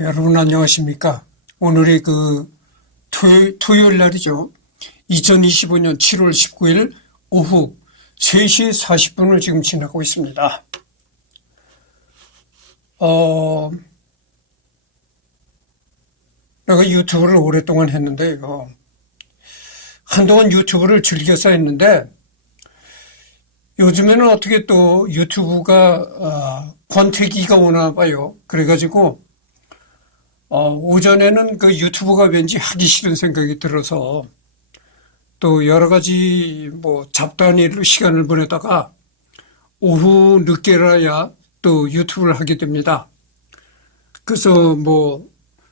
여러분 안녕하십니까? 오늘이 토요일 날이죠. 2025년 7월 19일 오후 3시 40분을 지금 지나고 있습니다. 내가 유튜브를 오랫동안 했는데, 한동안 유튜브를 즐겨서 했는데, 요즘에는 어떻게 또 유튜브가, 권태기가 오나 봐요. 그래가지고, 오전에는 그 유튜브가 왠지 하기 싫은 생각이 들어서 또 여러 가지 잡다한 일로 시간을 보내다가 오후 늦게라야 또 유튜브를 하게 됩니다. 그래서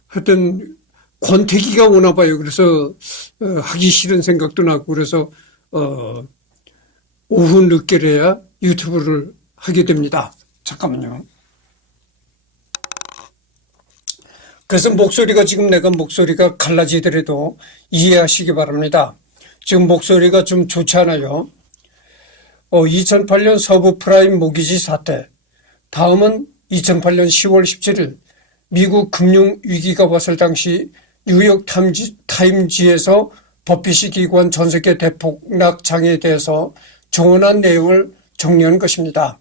하여튼 권태기가 오나 봐요. 그래서 하기 싫은 생각도 나고 그래서 오후 늦게라야 유튜브를 하게 됩니다. 잠깐만요. 그래서 지금 내가 목소리가 갈라지더라도 이해하시기 바랍니다. 지금 목소리가 좀 좋지 않아요. 2008년 서브프라임 모기지 사태, 다음은 2008년 10월 17일 미국 금융위기가 왔을 당시 뉴욕 타임지에서 버핏이 기고한 전세계 대폭락 장애에 대해서 정원한 내용을 정리한 것입니다.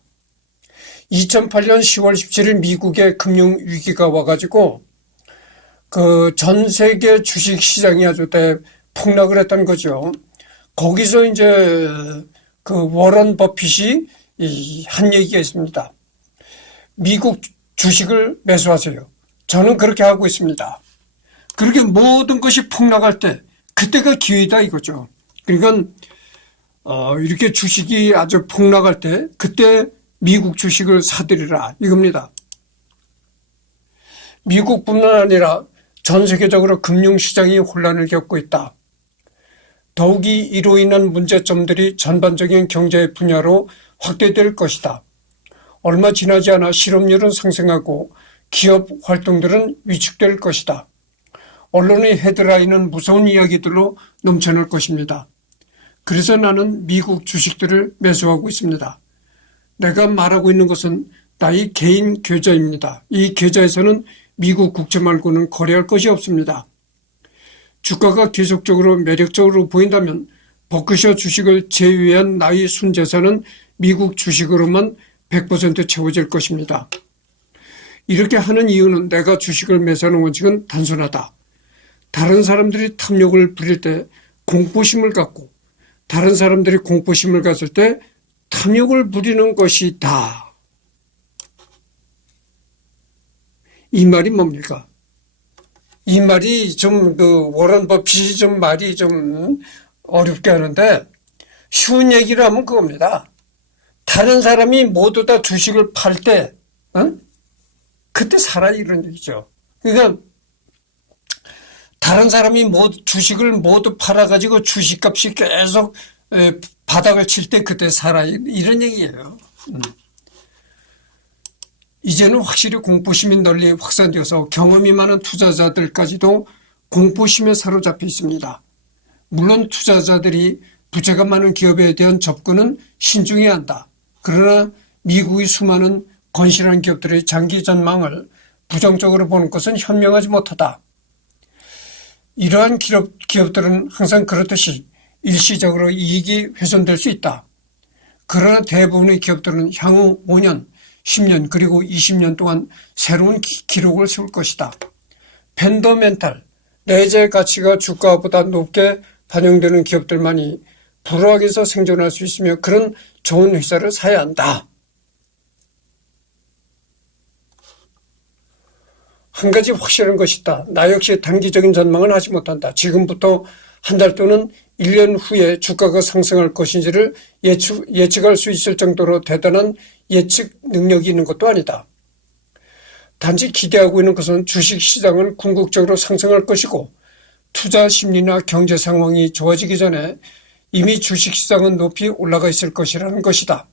2008년 10월 17일 미국의 금융위기가 와가지고 전 세계 주식 시장이 아주 대폭락을 했던 거죠. 거기서 이제 워런 버핏이 한 얘기가 있습니다. 미국 주식을 매수하세요. 저는 그렇게 하고 있습니다. 그렇게 모든 것이 폭락할 때 그때가 기회다 이거죠. 그러니까 이렇게 주식이 아주 폭락할 때 그때 미국 주식을 사들이라 이겁니다. 미국뿐만 아니라 전 세계적으로 금융시장이 혼란을 겪고 있다. 더욱이 이로 인한 문제점들이 전반적인 경제 분야로 확대될 것이다. 얼마 지나지 않아 실업률은 상승하고 기업 활동들은 위축될 것이다. 언론의 헤드라인은 무서운 이야기들로 넘쳐날 것입니다. 그래서 나는 미국 주식들을 매수하고 있습니다. 내가 말하고 있는 것은 나의 개인 계좌입니다. 이 계좌에서는 미국 국채 말고는 거래할 것이 없습니다. 주가가 계속적으로 매력적으로 보인다면 버크셔 주식을 제외한 나의 순자산은 미국 주식으로만 100% 채워질 것입니다. 이렇게 하는 이유는 내가 주식을 매수하는 원칙은 단순하다. 다른 사람들이 탐욕을 부릴 때 공포심을 갖고 다른 사람들이 공포심을 가질 때 탐욕을 부리는 것이다. 이 말이 뭡니까? 이 말이 워런 버핏이 말이 어렵게 하는데 쉬운 얘기를 하면 그겁니다. 다른 사람이 모두 다 주식을 팔 때, 그때 사라 이런 얘기죠. 그러니까 다른 사람이 주식을 모두 팔아가지고 주식값이 계속 바닥을 칠 때 그때 사라 이런 얘기예요. 이제는 확실히 공포심이 널리 확산되어서 경험이 많은 투자자들까지도 공포심에 사로잡혀 있습니다. 물론 투자자들이 부채가 많은 기업에 대한 접근은 신중해야 한다. 그러나 미국의 수많은 건실한 기업들의 장기 전망을 부정적으로 보는 것은 현명하지 못하다. 이러한 기업들은 항상 그렇듯이 일시적으로 이익이 훼손될 수 있다. 그러나 대부분의 기업들은 향후 5년, 10년 그리고 20년 동안 새로운 기록을 세울 것이다. 펀더멘탈, 내재 가치가 주가보다 높게 반영되는 기업들만이 불황에서 생존할 수 있으며 그런 좋은 회사를 사야 한다. 한 가지 확실한 것이 있다. 나 역시 단기적인 전망은 하지 못한다. 지금부터 한 달 또는 1년 후에 주가가 상승할 것인지를 예측할 수 있을 정도로 대단한 예측 능력이 있는 것도 아니다. 단지 기대하고 있는 것은 주식시장은 궁극적으로 상승할 것이고 투자 심리나 경제 상황이 좋아지기 전에 이미 주식시장은 높이 올라가 있을 것이라는 것이다.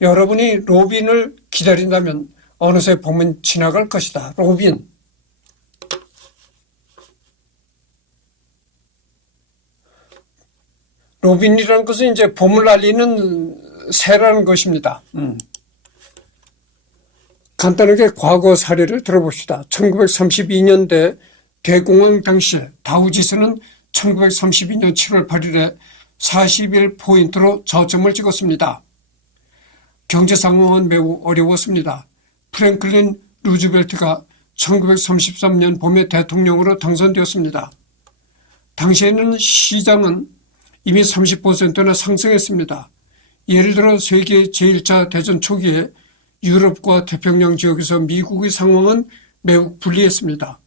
여러분이 로빈을 기다린다면 어느새 봄은 지나갈 것이다. 로빈이라는 것은 이제 봄을 알리는 새라는 것입니다. 간단하게 과거 사례를 들어봅시다. 1932년대 대공황 당시에 다우지수는 1932년 7월 8일에 41포인트로 저점을 찍었습니다. 경제 상황은 매우 어려웠습니다. 프랭클린 루즈벨트가 1933년 봄에 대통령으로 당선되었습니다. 당시에는 시장은 이미 30%나 상승했습니다. 예를 들어 세계 제1차 대전 초기에 유럽과 태평양 지역에서 미국의 상황은 매우 불리했습니다.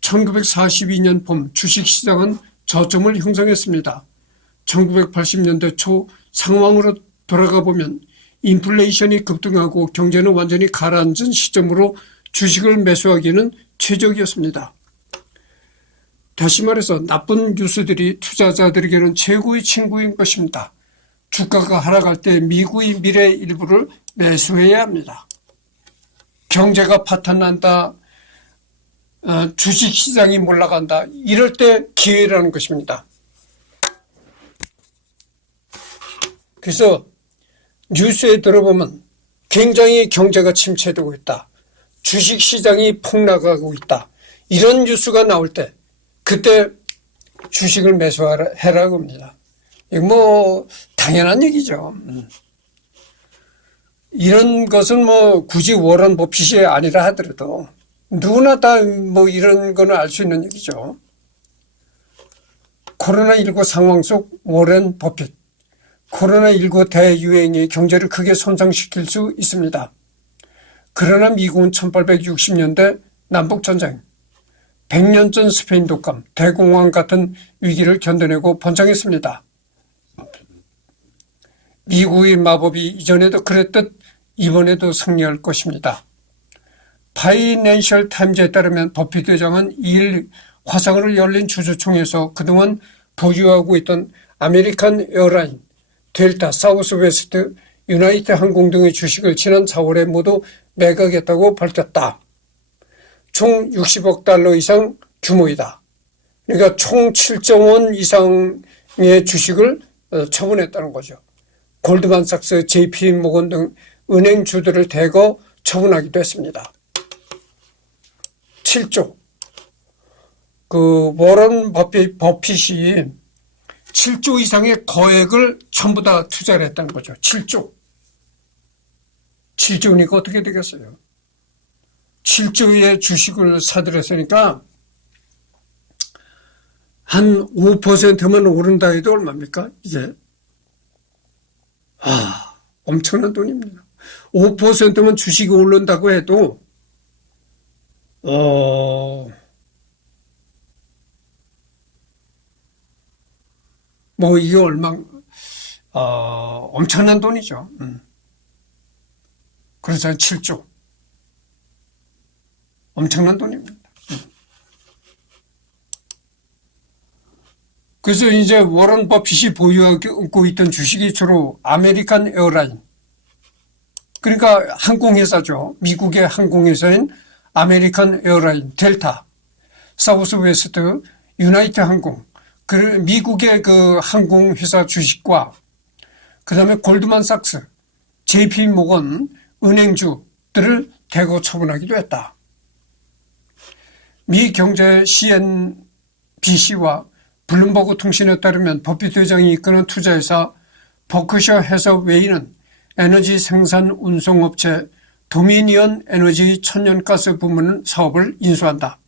1942년 봄 주식시장은 저점을 형성했습니다. 1980년대 초 상황으로 돌아가 보면 인플레이션이 급등하고 경제는 완전히 가라앉은 시점으로 주식을 매수하기는 최적이었습니다. 다시 말해서 나쁜 뉴스들이 투자자들에게는 최고의 친구인 것입니다. 주가가 하락할 때 미국의 미래의 일부를 매수해야 합니다. 경제가 파탄난다, 주식시장이 몰락한다, 이럴 때 기회라는 것입니다. 그래서 뉴스에 들어보면 굉장히 경제가 침체되고 있다, 주식시장이 폭락하고 있다, 이런 뉴스가 나올 때 그때 주식을 매수해라고 합니다. 이거 뭐 당연한 얘기죠. 이런 것은 뭐 굳이 워런 버핏이 아니라 하더라도 누구나 다 뭐 이런 거는 알 수 있는 얘기죠. 코로나19 상황 속 워런 버핏. 코로나19 대유행이 경제를 크게 손상시킬 수 있습니다. 그러나 미국은 1860년대 남북전쟁, 100년 전 스페인 독감, 대공황 같은 위기를 견뎌내고 번창했습니다. 미국의 마법이 이전에도 그랬듯 이번에도 승리할 것입니다. 파이낸셜 타임즈에 따르면 버핏 회장은 2일 화상으로 열린 주주총회에서 그동안 보유하고 있던 아메리칸 에어라인, 델타, 사우스웨스트, 유나이트 항공 등의 주식을 지난 4월에 모두 매각했다고 밝혔다. 총 60억 달러 이상 규모이다. 그러니까 총 7조 원 이상의 주식을 처분했다는 거죠. 골드만삭스, JP모건 등 은행주들을 대거 처분하기도 했습니다. 7조. 그 워런 버핏이 7조 이상의 거액을 전부 다 투자를 했다는 거죠. 7조. 7조니까 어떻게 되겠어요? 7조의 주식을 사들였으니까 한 5%만 오른다 해도 얼마입니까? 이게 엄청난 돈입니다. 5%만 주식이 오른다고 해도 뭐 이게 엄청난 돈이죠. 그래서 7조. 엄청난 돈입니다. 그래서 이제 워런 버핏이 보유하고 있던 주식이 주로 아메리칸 에어라인, 그러니까 항공회사죠. 미국의 항공회사인 아메리칸 에어라인, 델타, 사우스웨스트, 유나이트 항공, 미국의 그 항공회사 주식과 그 다음에 골드만삭스, JP모건 은행주들을 대거 처분하기도 했다. 미 경제 CNBC와 블룸버그 통신에 따르면 버핏 회장이 이끄는 투자회사 버크셔 해서웨이는 에너지 생산 운송업체 도미니언 에너지 천연가스 부문 사업을 인수한다.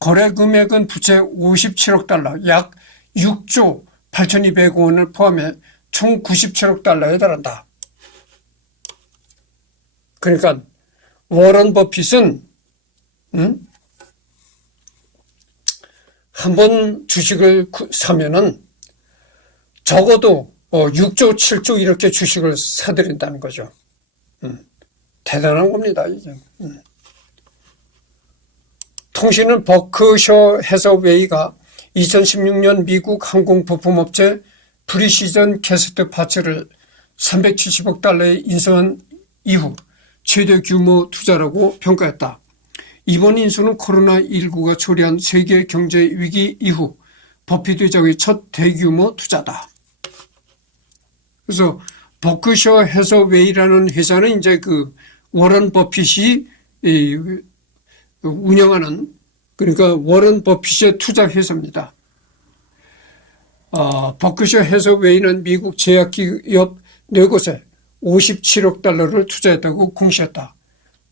거래 금액은 부채 57억 달러, 약 6조 8,200억 원을 포함해 총 97억 달러에 달한다. 그러니까 워런 버핏은 한번 주식을 사면은 적어도 6조, 7조 이렇게 주식을 사들인다는 거죠. 대단한 겁니다, 이게. 통신은 버크셔 해서웨이가 2016년 미국 항공 부품업체 프리시전 캐스트 파츠를 370억 달러에 인수한 이후 최대 규모 투자라고 평가했다. 이번 인수는 코로나19가 초래한 세계 경제 위기 이후 버핏 회장의 첫 대규모 투자다. 그래서 버크셔 해서웨이라는 회사는 이제 그 워런 버핏이 운영하는, 그러니까 워런 버핏의 투자 회사입니다. 버크셔 해서웨이는 미국 제약기업 4곳에 57억 달러를 투자했다고 공시했다.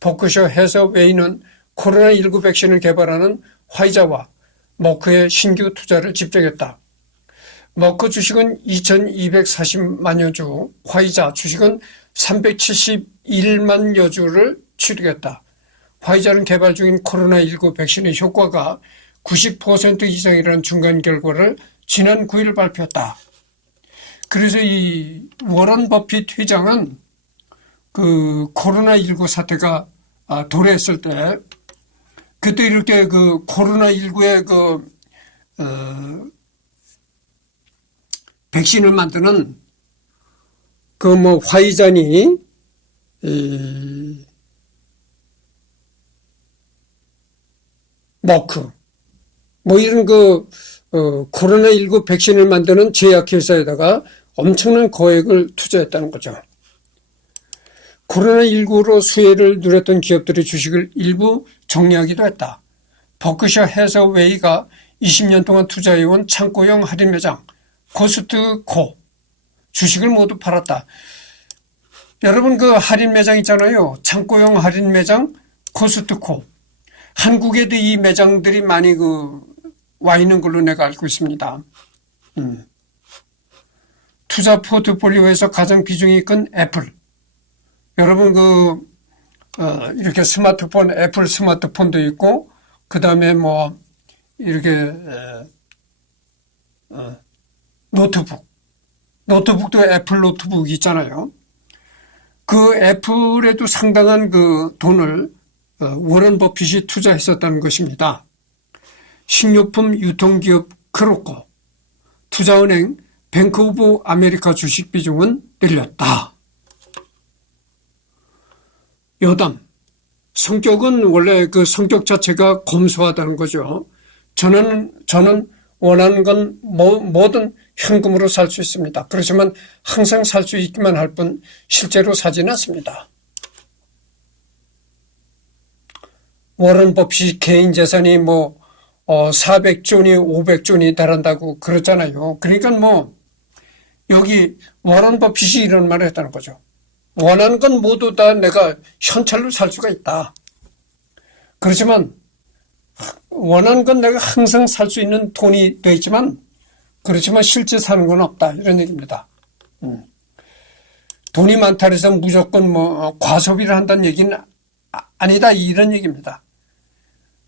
버크셔 해서웨이는 코로나19 백신을 개발하는 화이자와 머크의 신규 투자를 집중했다. 머크 주식은 2240만여 주, 화이자 주식은 371만여 주를 취득했다. 화이자는 개발 중인 코로나19 백신의 효과가 90% 이상이라는 중간 결과를 지난 9일 발표했다. 그래서 이 워런 버핏 회장은 그 코로나19 사태가 도래했을 때, 그때 이렇게 그 코로나19의 백신을 만드는 화이자니 머크 이런 코로나19 백신을 만드는 제약회사에다가 엄청난 거액을 투자했다는 거죠. 코로나19로 수혜를 누렸던 기업들의 주식을 일부 정리하기도 했다. 버크셔 해서웨이가 20년 동안 투자해온 창고형 할인 매장 코스트코 주식을 모두 팔았다. 여러분, 그 할인 매장 있잖아요. 창고형 할인 매장 코스트코. 한국에도 이 매장들이 많이 와 있는 걸로 내가 알고 있습니다. 투자 포트폴리오에서 가장 비중이 큰 애플. 여러분, 이렇게 스마트폰, 애플 스마트폰도 있고, 그 다음에 이렇게, 노트북도 애플 노트북 있잖아요. 그 애플에도 상당한 돈을 워런 버핏이 투자했었다는 것입니다. 식료품 유통기업 크로코, 투자은행 뱅크 오브 아메리카 주식 비중은 늘렸다. 여담, 성격은 원래 그 성격 자체가 검소하다는 거죠. 저는 원하는 건 뭐든 현금으로 살 수 있습니다. 그렇지만 항상 살 수 있기만 할 뿐 실제로 사지는 않습니다. 워런 버핏이 개인 재산이 400조니 500조니 달한다고 그러잖아요. 그러니까 여기 워런 버핏이 이런 말을 했다는 거죠. 원하는 건 모두 다 내가 현찰로 살 수가 있다. 그렇지만 원하는 건 내가 항상 살 수 있는 돈이 돼 있지만, 그렇지만 실제 사는 건 없다, 이런 얘기입니다. 돈이 많다 해서 무조건 과소비를 한다는 얘기는 아니다, 이런 얘기입니다.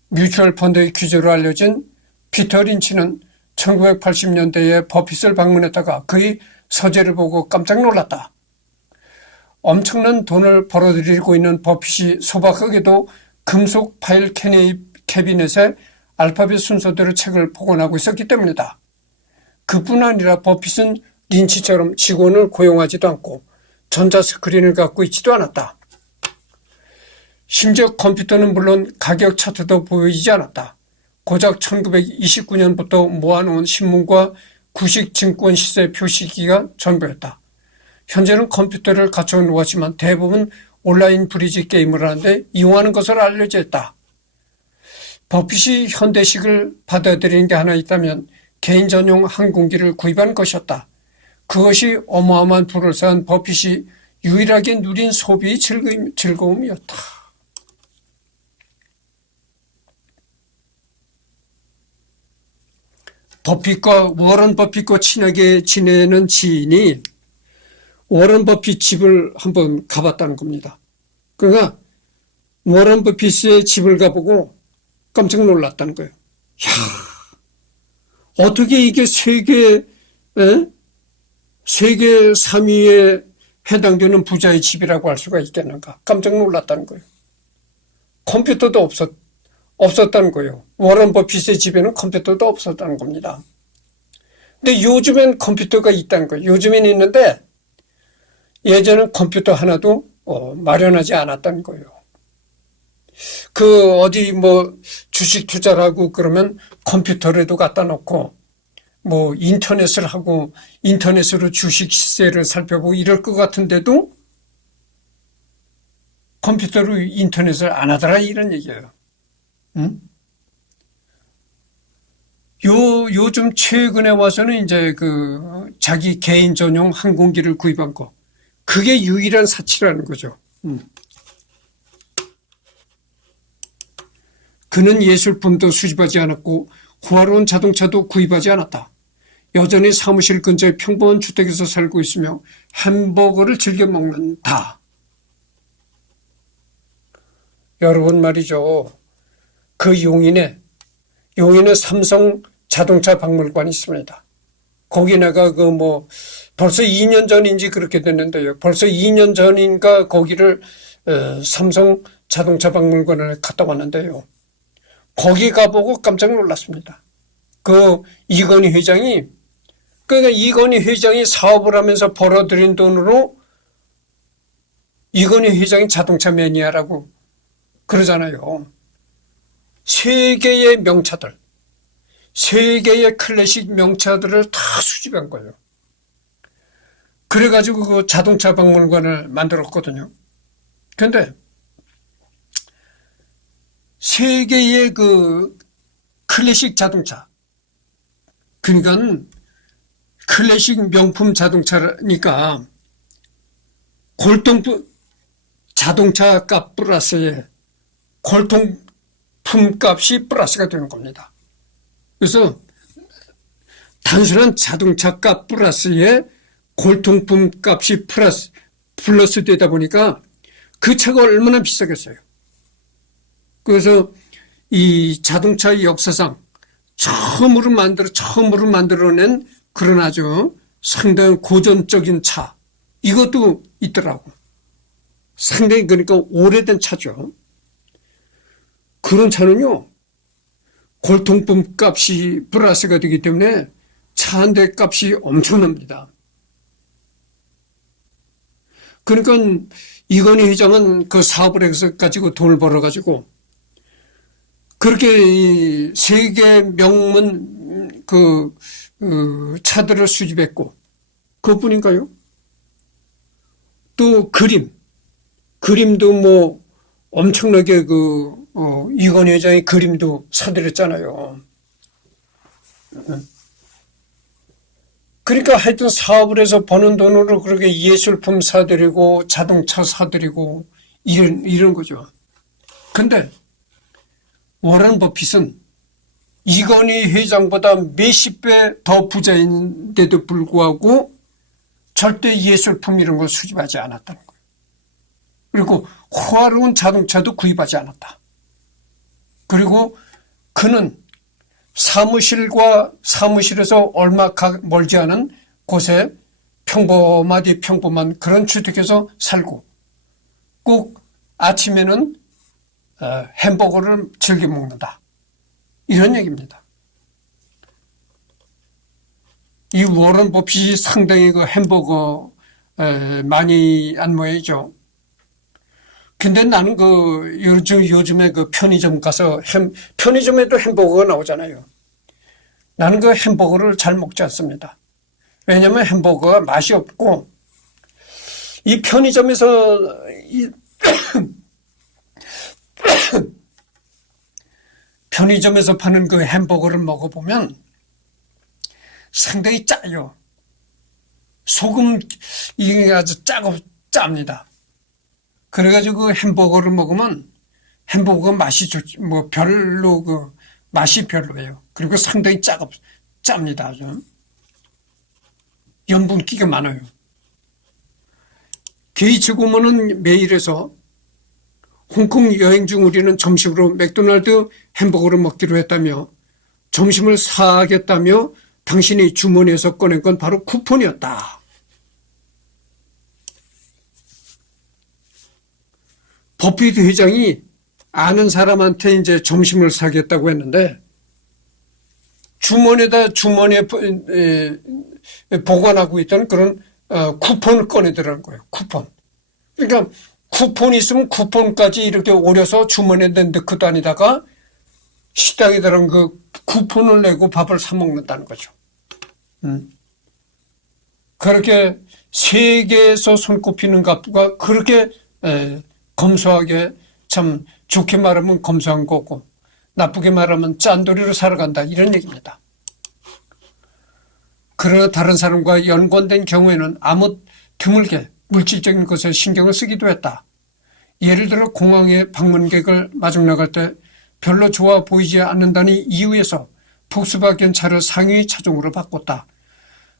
뮤추얼 펀드의 규제로 알려진 피터 린치는 1980년대에 버핏을 방문했다가 그의 서재를 보고 깜짝 놀랐다. 엄청난 돈을 벌어들이고 있는 버핏이 소박하게도 금속 파일 캐비넷에 알파벳 순서대로 책을 복원하고 있었기 때문이다. 그뿐 아니라 버핏은 린치처럼 직원을 고용하지도 않고 전자스크린을 갖고 있지도 않았다. 심지어 컴퓨터는 물론 가격 차트도 보이지 않았다. 고작 1929년부터 모아놓은 신문과 구식 증권 시세 표시기가 전부였다. 현재는 컴퓨터를 갖춰 놓았지만 대부분 온라인 브리지 게임을 하는데 이용하는 것으로 알려져 있다. 버핏이 현대식을 받아들이는 게 하나 있다면 개인 전용 항공기를 구입한 것이었다. 그것이 어마어마한 부를 쌓은 버핏이 유일하게 누린 소비 즐거움이었다. 워런 버핏과 친하게 지내는 지인이 워런 버핏 집을 한번 가봤다는 겁니다. 그러니까 워런 버핏의 집을 가보고 깜짝 놀랐다는 거예요. 야, 어떻게 이게 세계 3위에 해당되는 부자의 집이라고 할 수가 있겠는가. 깜짝 놀랐다는 거예요. 컴퓨터도 없었다는 거예요. 워런 버핏의 집에는 컴퓨터도 없었다는 겁니다. 근데 요즘엔 컴퓨터가 있다는 거예요. 요즘엔 있는데 예전엔 컴퓨터 하나도 마련하지 않았다는 거예요. 어디 주식 투자를 하고 그러면 컴퓨터에도 갖다 놓고 인터넷을 하고 인터넷으로 주식 시세를 살펴보고 이럴 것 같은데도 컴퓨터로 인터넷을 안 하더라 이런 얘기예요. 응? 요즘 최근에 와서는 이제 자기 개인 전용 항공기를 구입한 거. 그게 유일한 사치라는 거죠. 그는 예술품도 수집하지 않았고 호화로운 자동차도 구입하지 않았다. 여전히 사무실 근처의 평범한 주택에서 살고 있으며 햄버거를 즐겨 먹는다. 여러분 말이죠. 그 용인에 삼성 자동차 박물관이 있습니다. 거기 내가 벌써 2년 전인지 그렇게 됐는데요. 벌써 2년 전인가 거기를 삼성 자동차 박물관을 갔다 왔는데요. 거기 가보고 깜짝 놀랐습니다. 이건희 회장이 사업을 하면서 벌어들인 돈으로 이건희 회장이 자동차 매니아라고 그러잖아요. 세계의 명차들, 세계의 클래식 명차들을 다 수집한 거예요. 그래가지고 그 자동차 박물관을 만들었거든요. 그런데 세계의 클래식 자동차, 그러니까 클래식 명품 자동차니까 골동품 자동차 값 플러스에 골동품 값이 플러스가 되는 겁니다. 그래서 단순한 자동차 값 플러스에 골동품 값이 플러스 되다 보니까 그 차가 얼마나 비싸겠어요. 그래서 이 자동차 역사상 처음으로 만들어낸 그런 아주 상당히 고전적인 차, 이것도 있더라고. 상당히 그러니까 오래된 차죠. 그런 차는요, 골동품 값이 플러스가 되기 때문에 차 한 대 값이 엄청납니다. 그러니까 이건희 회장은 그 사업을 해서 가지고 돈을 벌어가지고 그렇게 세계 명문 차들을 수집했고, 그것뿐인가요? 또 그림도 엄청나게 이건희 회장의 그림도 사들였잖아요. 그러니까 하여튼 사업을 해서 버는 돈으로 그렇게 예술품 사들이고 자동차 사들이고 이런 거죠. 근데 워런 버핏은 이건희 회장보다 몇십 배 더 부자인데도 불구하고 절대 예술품 이런 걸 수집하지 않았다는 거예요. 그리고 호화로운 자동차도 구입하지 않았다. 그리고 그는 사무실에서 얼마 멀지 않은 곳에 평범한 그런 주택에서 살고 꼭 아침에는 햄버거를 즐겨 먹는다. 이런 얘기입니다. 이 워런 버핏이 상당히 햄버거 많이 안 모이죠. 근데 나는 요즘에 편의점 가서 편의점에도 햄버거가 나오잖아요. 나는 햄버거를 잘 먹지 않습니다. 왜냐면 햄버거가 맛이 없고, 이 편의점에서 편의점에서 파는 햄버거를 먹어보면 상당히 짜요. 이게 아주 짭니다. 그래가지고 햄버거를 먹으면 햄버거 맛이 맛이 별로예요. 그리고 상당히 짭니다. 아주. 염분기가 많아요. 게이츠 고문은 메일에서 홍콩 여행 중 우리는 점심으로 맥도날드 햄버거를 먹기로 했다며 점심을 사겠다며 당신이 주머니에서 꺼낸 건 바로 쿠폰이었다. 버핏 회장이 아는 사람한테 이제 점심을 사겠다고 했는데 주머니에 보관하고 있던 그런 쿠폰을 꺼내더라는 거예요. 쿠폰. 그러니까 쿠폰이 있으면 쿠폰까지 이렇게 오려서 주머니에 넣고 다니다가 식당에 들어간 쿠폰을 내고 밥을 사 먹는다는 거죠. 그렇게 세계에서 손꼽히는 값과 그렇게 검소하게, 참 좋게 말하면 검소한 거고 나쁘게 말하면 짠돌이로 살아간다, 이런 얘기입니다. 그러나 다른 사람과 연관된 경우에는 아무 드물게 물질적인 것에 신경을 쓰기도 했다. 예를 들어 공항에 방문객을 마중 나갈 때 별로 좋아 보이지 않는다는 이유에서 폭스바겐 차를 상위 차종으로 바꿨다.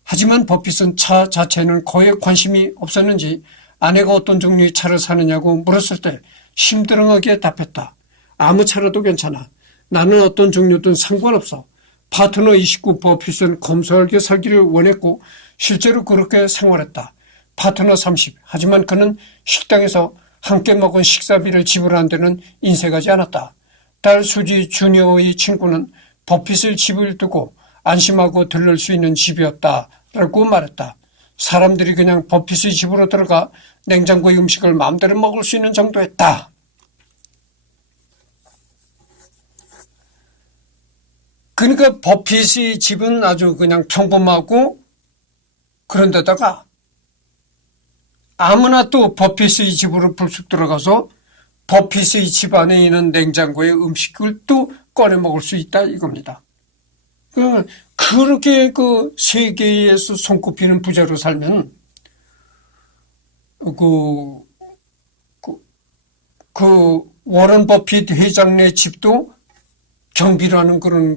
하지만 버핏은 차 자체는 거의 관심이 없었는지 아내가 어떤 종류의 차를 사느냐고 물었을 때 심드렁하게 답했다. 아무 차라도 괜찮아. 나는 어떤 종류든 상관없어. 파트너 29 버핏은 검소하게 살기를 원했고 실제로 그렇게 생활했다. 파트너 30. 하지만 그는 식당에서 함께 먹은 식사비를 지불하는 데는 인색하지 않았다. 딸 수지 주니어의 친구는 버핏을 집을 두고 안심하고 들를 수 있는 집이었다라고 말했다. 사람들이 그냥 버핏의 집으로 들어가 냉장고의 음식을 마음대로 먹을 수 있는 정도였다. 그러니까 버핏의 집은 아주 그냥 평범하고, 그런데다가 아무나 또 버핏의 집으로 불쑥 들어가서 버핏의 집 안에 있는 냉장고의 음식을 또 꺼내 먹을 수 있다, 이겁니다. 그렇게 그 세계에서 손꼽히는 부자로 살면 워런 버핏 회장네 집도 경비라는 그런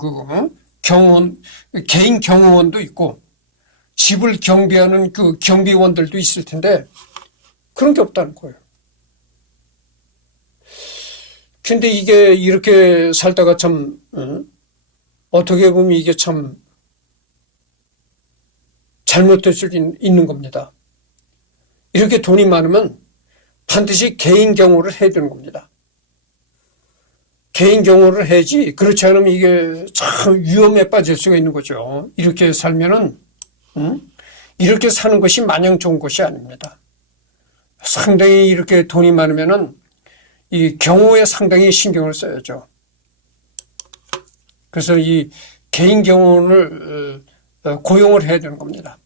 경호원, 개인 경호원도 있고 집을 경비하는 그 경비원들도 있을 텐데 그런 게 없다는 거예요. 근데 이게 이렇게 살다가 참 어떻게 보면 이게 참 잘못될 수 있는 겁니다. 이렇게 돈이 많으면 반드시 개인 경호를 해야 되는 겁니다. 개인 경호를 해야지, 그렇지 않으면 이게 참 위험에 빠질 수가 있는 거죠. 이렇게 살면은 이렇게 사는 것이 마냥 좋은 것이 아닙니다. 상당히 이렇게 돈이 많으면은 이 경호에 상당히 신경을 써야죠. 그래서 이 개인 경호를 고용을 해야 되는 겁니다.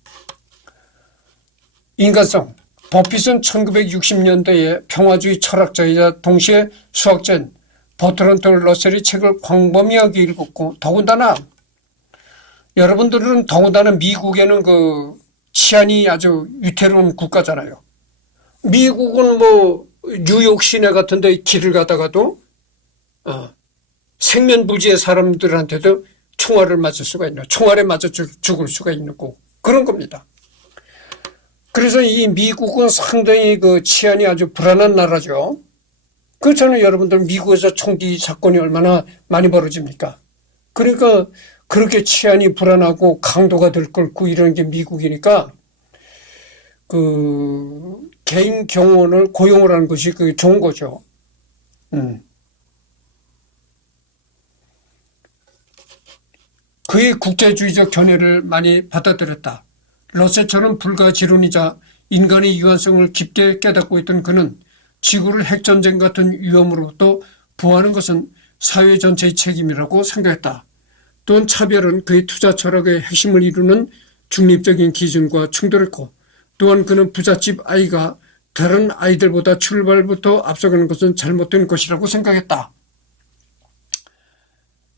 인간성. 버핏은 1960년대에 평화주의 철학자이자 동시에 수학자인 버트런트 러셀의 책을 광범위하게 읽었고, 여러분들은 더군다나 미국에는 그 치안이 아주 위태로운 국가잖아요. 미국은 뭐 뉴욕 시내 같은 데 길을 가다가도 생면부지의 사람들한테도 총알을 맞을 수가 있는, 총알에 맞아 죽을 수가 있는 거, 그런 겁니다. 그래서 이 미국은 상당히 그 치안이 아주 불안한 나라죠. 그렇잖아요. 여러분들 미국에서 총기 사건이 얼마나 많이 벌어집니까? 그러니까 그렇게 치안이 불안하고 강도가 들끓고 이런 게 미국이니까 그 개인 경호원을 고용을 하는 것이 그게 좋은 거죠. 그의 국제주의적 견해를 많이 받아들였다. 러셀처럼 불가지론이자 인간의 유한성을 깊게 깨닫고 있던 그는 지구를 핵전쟁 같은 위험으로부터 보호하는 것은 사회 전체의 책임이라고 생각했다. 또한 차별은 그의 투자 철학의 핵심을 이루는 중립적인 기준과 충돌했고, 또한 그는 부잣집 아이가 다른 아이들보다 출발부터 앞서가는 것은 잘못된 것이라고 생각했다.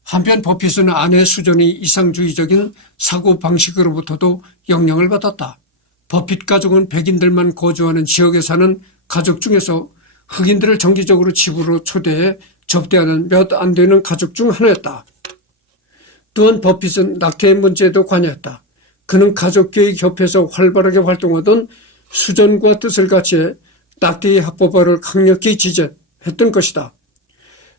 한편 버핏은 아내 수전의 이상주의적인 사고방식으로부터도 영향을 받았다. 버핏 가족은 백인들만 거주하는 지역에 사는 가족 중에서 흑인들을 정기적으로 집으로 초대해 접대하는 몇 안 되는 가족 중 하나였다. 또한 버핏은 낙태 문제에도 관여했다. 그는 가족계획협회에서 활발하게 활동하던 수전과 뜻을 같이해 낙태의 합법화를 강력히 지지했던 것이다.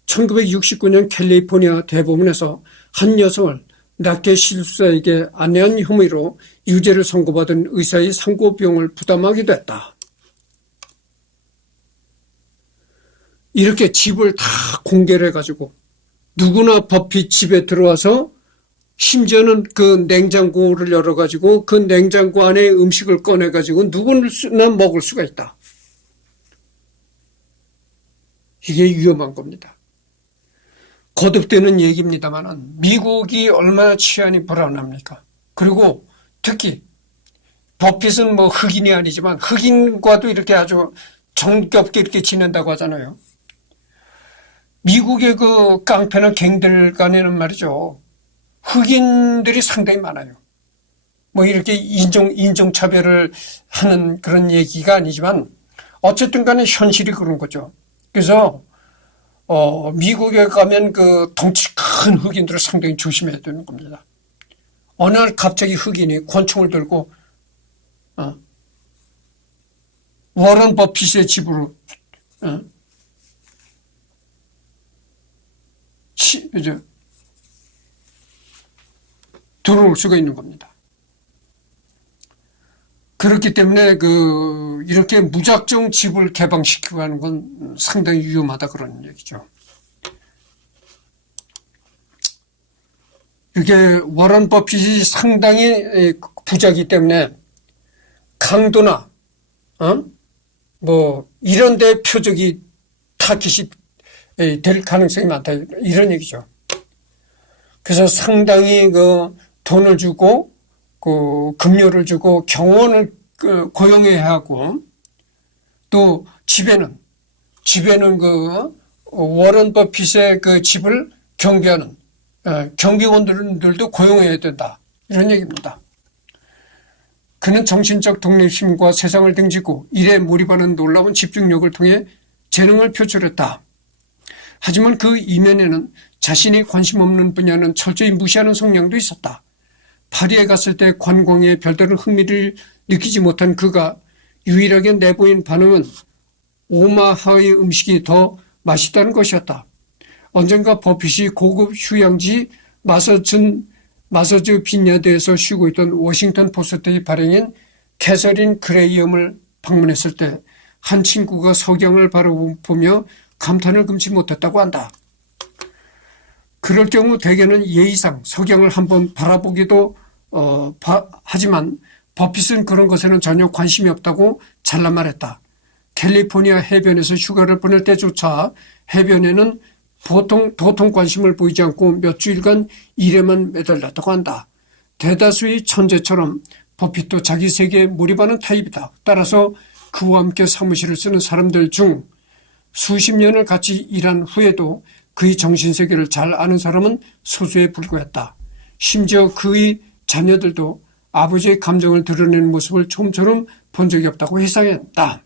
1969년 캘리포니아 대법원에서 한 여성을 낙태 실수자에게 안해한 혐의로 유죄를 선고받은 의사의 상고 비용을 부담하기도 했다. 이렇게 집을 다 공개를 해가지고 누구나 버핏 집에 들어와서 심지어는 그 냉장고를 열어가지고 그 냉장고 안에 음식을 꺼내가지고 누구나 먹을 수가 있다. 이게 위험한 겁니다. 거듭되는 얘기입니다만 미국이 얼마나 치안이 불안합니까? 그리고 특히 버핏은 뭐 흑인이 아니지만 흑인과도 이렇게 아주 정겹게 이렇게 지낸다고 하잖아요. 미국의 그 깡패나 갱들 간에는 말이죠. 흑인들이 상당히 많아요. 뭐 이렇게 인종차별을 하는 그런 얘기가 아니지만 어쨌든 간에 현실이 그런 거죠. 그래서, 미국에 가면 그 덩치 큰 흑인들을 상당히 조심해야 되는 겁니다. 어느 날 갑자기 흑인이 권총을 들고, 워런 버핏의 집으로, 들어올 수가 있는 겁니다. 그렇기 때문에 이렇게 무작정 집을 개방시키고 하는 건 상당히 위험하다 그런 얘기죠. 이게 워런 버핏이 상당히 부자이기 때문에 강도나, 이런 데 표적이 타깃이 될 가능성이 많다. 이런 얘기죠. 그래서 상당히 돈을 주고, 급료를 주고 경호원을 고용해야 하고, 또 집에는 워런 버핏의 그 집을 경비하는 경비원들도 고용해야 된다. 이런 얘기입니다. 그는 정신적 독립심과 세상을 등지고 일에 몰입하는 놀라운 집중력을 통해 재능을 표출했다. 하지만 그 이면에는 자신이 관심 없는 분야는 철저히 무시하는 성향도 있었다. 파리에 갔을 때 관광에 별다른 흥미를 느끼지 못한 그가 유일하게 내보인 반응은 오마하의 음식이 더 맛있다는 것이었다. 언젠가 버핏이 고급 휴양지 마서즈 빈야드에서 쉬고 있던 워싱턴 포스트의 발행인 캐서린 그레이엄을 방문했을 때 한 친구가 석양을 바라보며 감탄을 금치 못했다고 한다. 그럴 경우 대개는 예의상 석양을 한번 바라보기도 하지만 버핏은 그런 것에는 전혀 관심이 없다고 잘라 말했다. 캘리포니아 해변에서 휴가를 보낼 때조차 해변에는 도통 관심을 보이지 않고 몇 주일간 일에만 매달렸다고 한다. 대다수의 천재처럼 버핏도 자기 세계에 몰입하는 타입이다. 따라서 그와 함께 사무실을 쓰는 사람들 중 수십 년을 같이 일한 후에도 그의 정신세계를 잘 아는 사람은 소수에 불과했다. 심지어 그의 자녀들도 아버지의 감정을 드러내는 모습을 좀처럼 본 적이 없다고 회상했다.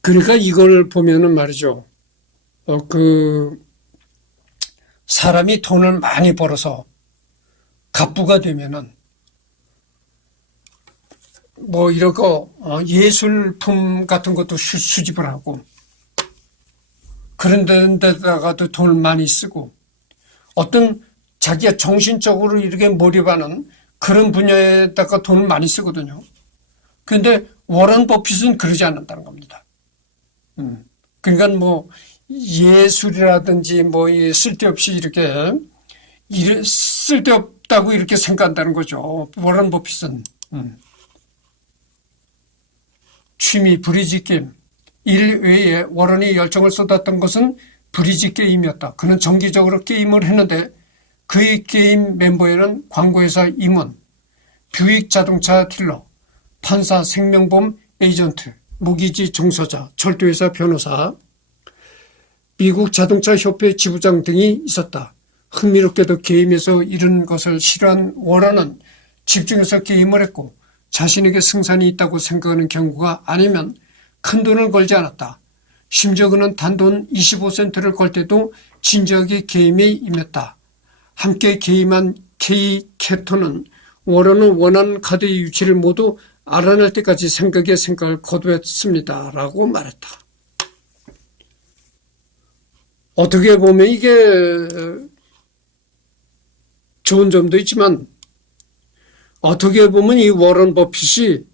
그러니까 이걸 보면은 말이죠. 사람이 돈을 많이 벌어서 갑부가 되면은 예술품 같은 것도 수집을 하고 그런 데다가도 돈을 많이 쓰고 어떤 자기가 정신적으로 이렇게 몰입하는 그런 분야에다가 돈을 많이 쓰거든요. 그런데 워런 버핏은 그러지 않는다는 겁니다. 그러니까 예술이라든지 쓸데없이 이렇게 쓸데없다고 이렇게 생각한다는 거죠. 워런 버핏은. 취미 브리지 게임. 일 외에 워런이 열정을 쏟았던 것은 브리지 게임이었다. 그는 정기적으로 게임을 했는데 그의 게임 멤버에는 광고회사 임원, 뷰익 자동차 딜러, 판사, 생명보험 에이전트, 무기지 종사자, 철도회사 변호사, 미국 자동차 협회 지부장 등이 있었다. 흥미롭게도 게임에서 이런 것을 싫어한 워런은 집중해서 게임을 했고 자신에게 승산이 있다고 생각하는 경우가 아니면 큰 돈을 걸지 않았다. 심지어 그는 단돈 25센트를 걸 때도 진지하게 게임에 임했다. 함께 게임한 케이 캐터는 워런은 원하는 카드의 위치를 모두 알아낼 때까지 생각을 거두었습니다. 라고 말했다. 어떻게 보면 이게 좋은 점도 있지만 어떻게 보면 이 워런 버핏이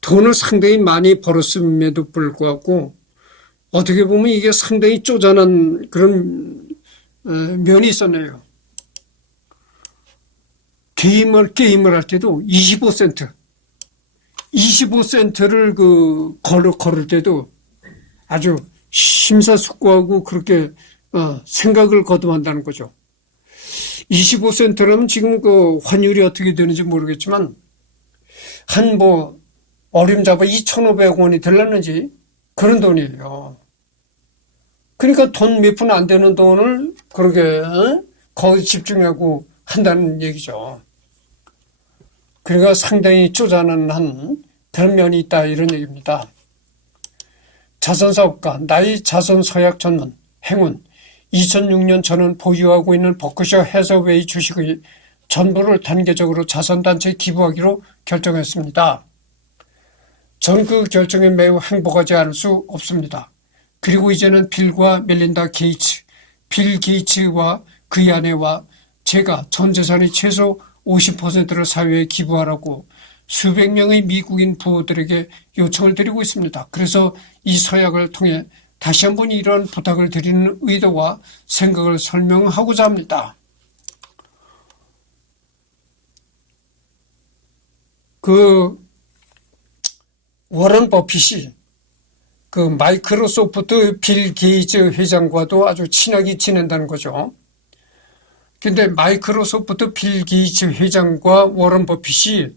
돈을 상당히 많이 벌었음에도 불구하고 어떻게 보면 이게 상당히 쪼잔한 그런 면이 있었네요. 게임을 할 때도 25센트를 걸을 때도 아주 심사숙고하고 그렇게 생각을 거듭한다는 거죠. 25센트라면 지금 그 환율이 어떻게 되는지 모르겠지만 한 어림잡아 2,500원이 될라는지 그런 돈이에요. 그러니까 돈 몇 푼 안 되는 돈을 그렇게 거기 집중하고 한다는 얘기죠. 그러니까 상당히 쪼잔한 그런 면이 있다 이런 얘기입니다. 자선사업가, 나의 자선서약 전문, 행운. 2006년 저는 보유하고 있는 버크셔 해서웨이 주식의 전부를 단계적으로 자선단체에 기부하기로 결정했습니다. 전 그 결정에 매우 행복하지 않을 수 없습니다. 그리고 이제는 빌과 멜린다 게이츠, 빌 게이츠와 그의 아내와 제가 전 재산의 최소 50%를 사회에 기부하라고 수백 명의 미국인 부호들에게 요청을 드리고 있습니다. 그래서 이 서약을 통해 다시 한번 이러한 부탁을 드리는 의도와 생각을 설명하고자 합니다. 워런 버핏이 마이크로소프트 빌 게이츠 회장과도 아주 친하게 지낸다는 거죠. 근데 마이크로소프트 빌 게이츠 회장과 워런 버핏이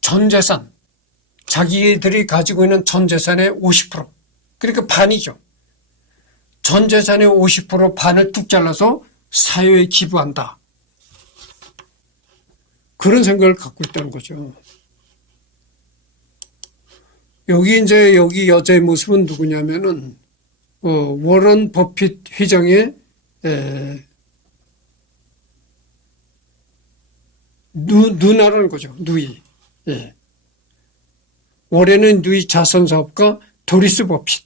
전 재산, 자기들이 가지고 있는 전 재산의 50%, 그러니까 반이죠. 전 재산의 50% 반을 뚝 잘라서 사회에 기부한다. 그런 생각을 갖고 있다는 거죠. 여기 여자의 모습은 누구냐면은, 워런 버핏 회장의, 누나라는 거죠. 누이. 예. 올해는 누이 자선사업가 도리스 버핏.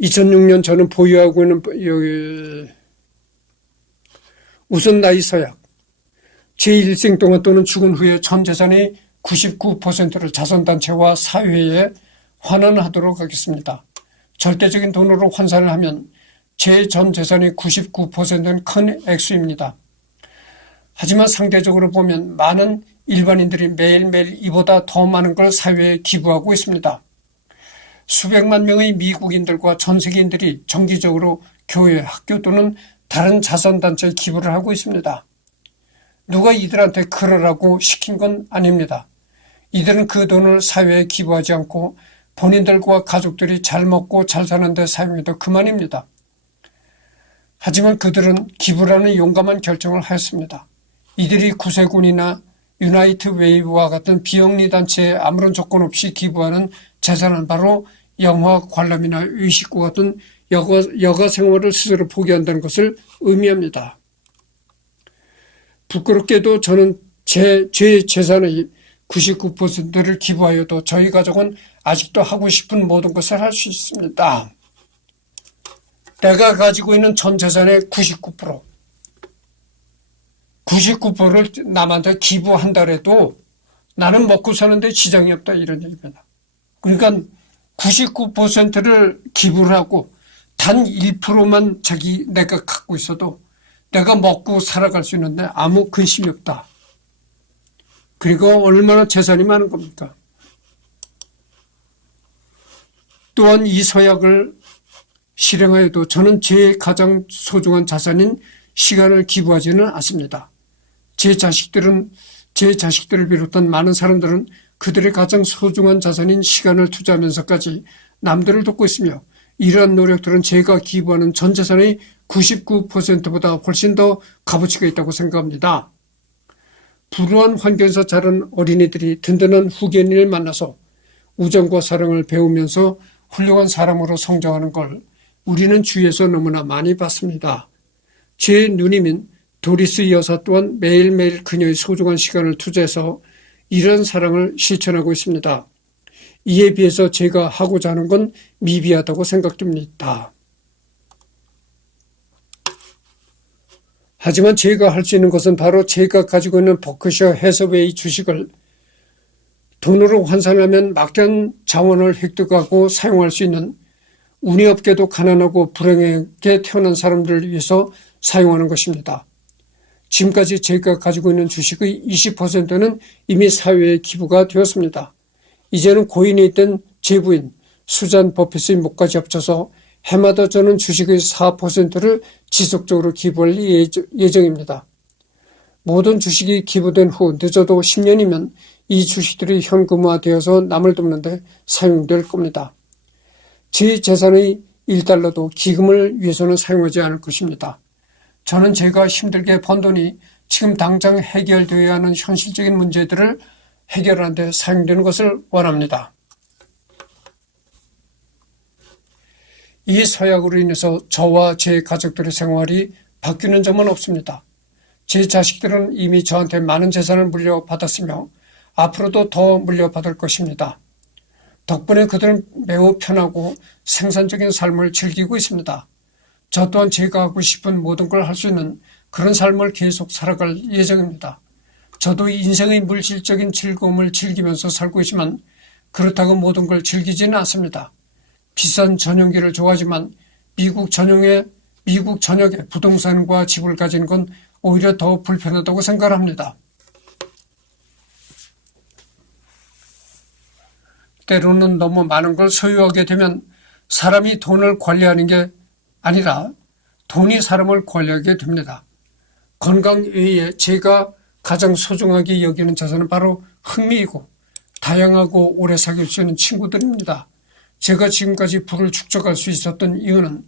2006년 저는 보유하고 있는 우선 나이 서약. 제 일생 동안 또는 죽은 후에 전 재산의 99%를 자선단체와 사회에 환원하도록 하겠습니다. 절대적인 돈으로 환산을 하면 제 전 재산의 99%는 큰 액수입니다. 하지만 상대적으로 보면 많은 일반인들이 매일매일 이보다 더 많은 걸 사회에 기부하고 있습니다. 수백만 명의 미국인들과 전 세계인들이 정기적으로 교회, 학교 또는 다른 자선단체에 기부를 하고 있습니다. 누가 이들한테 그러라고 시킨 건 아닙니다. 이들은 그 돈을 사회에 기부하지 않고 본인들과 가족들이 잘 먹고 잘 사는 데 사용해도 그만입니다. 하지만 그들은 기부라는 용감한 결정을 하였습니다. 이들이 구세군이나 유나이트 웨이브와 같은 비영리 단체에 아무런 조건 없이 기부하는 재산은 바로 영화 관람이나 의식과 같은 여가 생활을 스스로 포기한다는 것을 의미합니다. 부끄럽게도 저는 제 재산의 99%를 기부하여도 저희 가족은 아직도 하고 싶은 모든 것을 할 수 있습니다. 내가 가지고 있는 전 재산의 99%를 남한테 기부한다 해도 나는 먹고 사는데 지장이 없다 이런 얘기입니다. 그러니까 99%를 기부를 하고 단 1%만 내가 갖고 있어도 내가 먹고 살아갈 수 있는데 아무 근심이 없다. 그리고 얼마나 재산이 많은 겁니까? 또한 이 서약을 실행하여도 저는 제 가장 소중한 자산인 시간을 기부하지는 않습니다. 제 자식들을 비롯한 많은 사람들은 그들의 가장 소중한 자산인 시간을 투자하면서까지 남들을 돕고 있으며 이러한 노력들은 제가 기부하는 전 재산의 99%보다 훨씬 더 값어치가 있다고 생각합니다. 불우한 환경에서 자란 어린이들이 든든한 후견인을 만나서 우정과 사랑을 배우면서 훌륭한 사람으로 성장하는 걸 우리는 주위에서 너무나 많이 봤습니다. 제 누님인 도리스 여사 또한 매일매일 그녀의 소중한 시간을 투자해서 이런 사랑을 실천하고 있습니다. 이에 비해서 제가 하고자 하는 건 미비하다고 생각됩니다. 하지만 제가 할 수 있는 것은 바로 제가 가지고 있는 버크셔 해서웨이 주식을 돈으로 환산하면 막대한 자원을 획득하고 사용할 수 있는 운이 없게도 가난하고 불행하게 태어난 사람들을 위해서 사용하는 것입니다. 지금까지 제가 가지고 있는 주식의 20%는 이미 사회에 기부가 되었습니다. 이제는 고인이 있던 제 부인 수잔 버핏의 목까지 합쳐서 해마다 저는 주식의 4%를 지속적으로 기부할 예정입니다. 모든 주식이 기부된 후 늦어도 10년이면 이 주식들이 현금화되어서 남을 돕는 데 사용될 겁니다. 제 재산의 1달러도 기금을 위해서는 사용하지 않을 것입니다. 저는 제가 힘들게 번 돈이 지금 당장 해결되어야 하는 현실적인 문제들을 해결하는 데 사용되는 것을 원합니다. 이 서약으로 인해서 저와 제 가족들의 생활이 바뀌는 점은 없습니다. 제 자식들은 이미 저한테 많은 재산을 물려받았으며 앞으로도 더 물려받을 것입니다. 덕분에 그들은 매우 편하고 생산적인 삶을 즐기고 있습니다. 저 또한 제가 하고 싶은 모든 걸 할 수 있는 그런 삶을 계속 살아갈 예정입니다. 저도 인생의 물질적인 즐거움을 즐기면서 살고 있지만 그렇다고 모든 걸 즐기지는 않습니다. 비싼 전용기를 좋아하지만 미국 전역에 부동산과 집을 가지는 건 오히려 더 불편하다고 생각합니다. 때로는 너무 많은 걸 소유하게 되면 사람이 돈을 관리하는 게 아니라 돈이 사람을 관리하게 됩니다. 건강 외에 제가 가장 소중하게 여기는 자산은 바로 흥미이고 다양하고 오래 사귈 수 있는 친구들입니다. 제가 지금까지 부를 축적할 수 있었던 이유는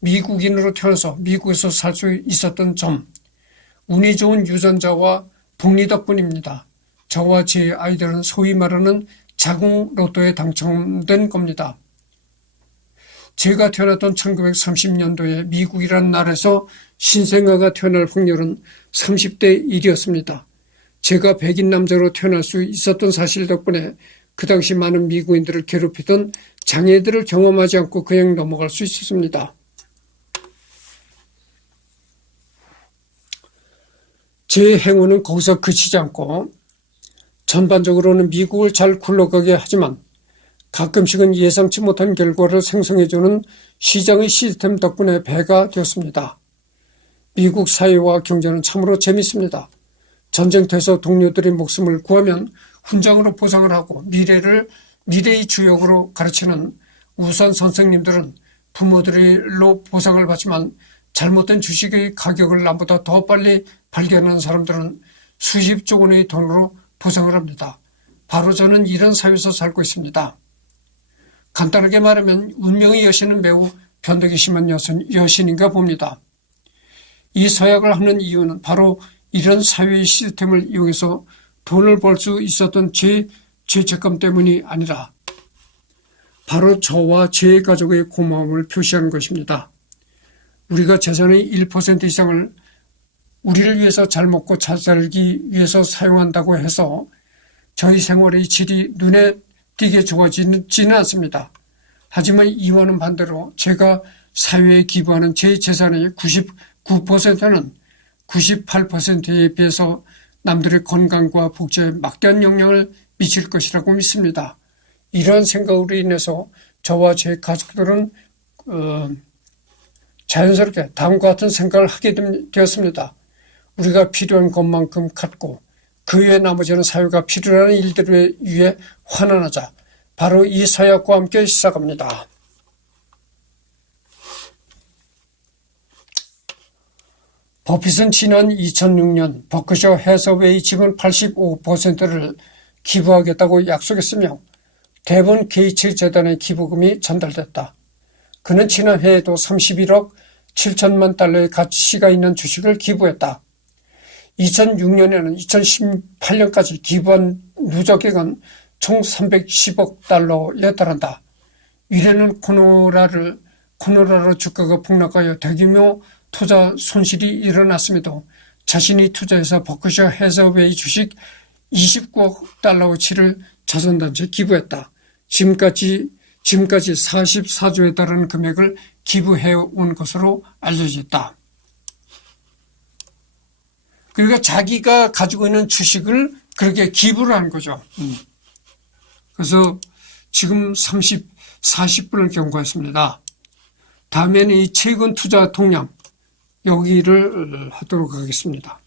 미국인으로 태어나서 미국에서 살 수 있었던 점, 운이 좋은 유전자와 복리 덕분입니다. 저와 제 아이들은 소위 말하는 자궁 로또에 당첨된 겁니다. 제가 태어났던 1930년도에 미국이라는 나라에서 신생아가 태어날 확률은 30대 1이었습니다. 제가 백인 남자로 태어날 수 있었던 사실 덕분에 그 당시 많은 미국인들을 괴롭히던 장애들을 경험하지 않고 그냥 넘어갈 수 있었습니다. 제 행운은 거기서 그치지 않고 전반적으로는 미국을 잘 굴러가게 하지만 가끔씩은 예상치 못한 결과를 생성해주는 시장의 시스템 덕분에 배가 되었습니다. 미국 사회와 경제는 참으로 재밌습니다. 전쟁터에서 동료들의 목숨을 구하면 훈장으로 보상을 하고 미래의 주역으로 가르치는 우선 선생님들은 부모들로 보상을 받지만 잘못된 주식의 가격을 남보다 더 빨리 발견하는 사람들은 수십조 원의 돈으로 보상을 합니다. 바로 저는 이런 사회에서 살고 있습니다. 간단하게 말하면 운명의 여신은 매우 변덕이 심한 여신인가 봅니다. 이 서약을 하는 이유는 바로 이런 사회의 시스템을 이용해서 돈을 벌 수 있었던 제 죄책감 때문이 아니라 바로 저와 제 가족의 고마움을 표시하는 것입니다. 우리가 재산의 1% 이상을 우리를 위해서 잘 먹고 잘 살기 위해서 사용한다고 해서 저희 생활의 질이 눈에 띄게 좋아지지는 않습니다. 하지만 이와는 반대로 제가 사회에 기부하는 제 재산의 99%는 98%에 비해서 남들의 건강과 복지에 막대한 영향을 미칠 것이라고 믿습니다. 이러한 생각으로 인해서 저와 제 가족들은 자연스럽게 다음과 같은 생각을 하게 되었습니다. 우리가 필요한 것만큼 갖고 그 외 나머지는 사회가 필요한 일들을 위해 환원하자. 바로 이 서약과 함께 시작합니다. 버핏은 지난 2006년 버크셔 해서웨이 지분 85%를 기부하겠다고 약속했으며 대본 게이츠 재단의 기부금이 전달됐다. 그는 지난해에도 31억 7천만 달러의 가치가 있는 주식을 기부했다. 2006년에는 2018년까지 기부한 누적액은 총 310억 달러에 달한다. 이래는 코로나로 주가가 폭락하여 대규모 투자 손실이 일어났음에도 자신이 투자해서 버크셔 해서웨이 주식 29억 달러어치를 자선단체에 기부했다. 지금까지 44조에 달하는 금액을 기부해온 것으로 알려졌다. 그러니까 자기가 가지고 있는 주식을 그렇게 기부를 한 거죠. 그래서 지금 40분을 경과했습니다. 다음에는 이 최근 투자 동향 여기를 하도록 하겠습니다.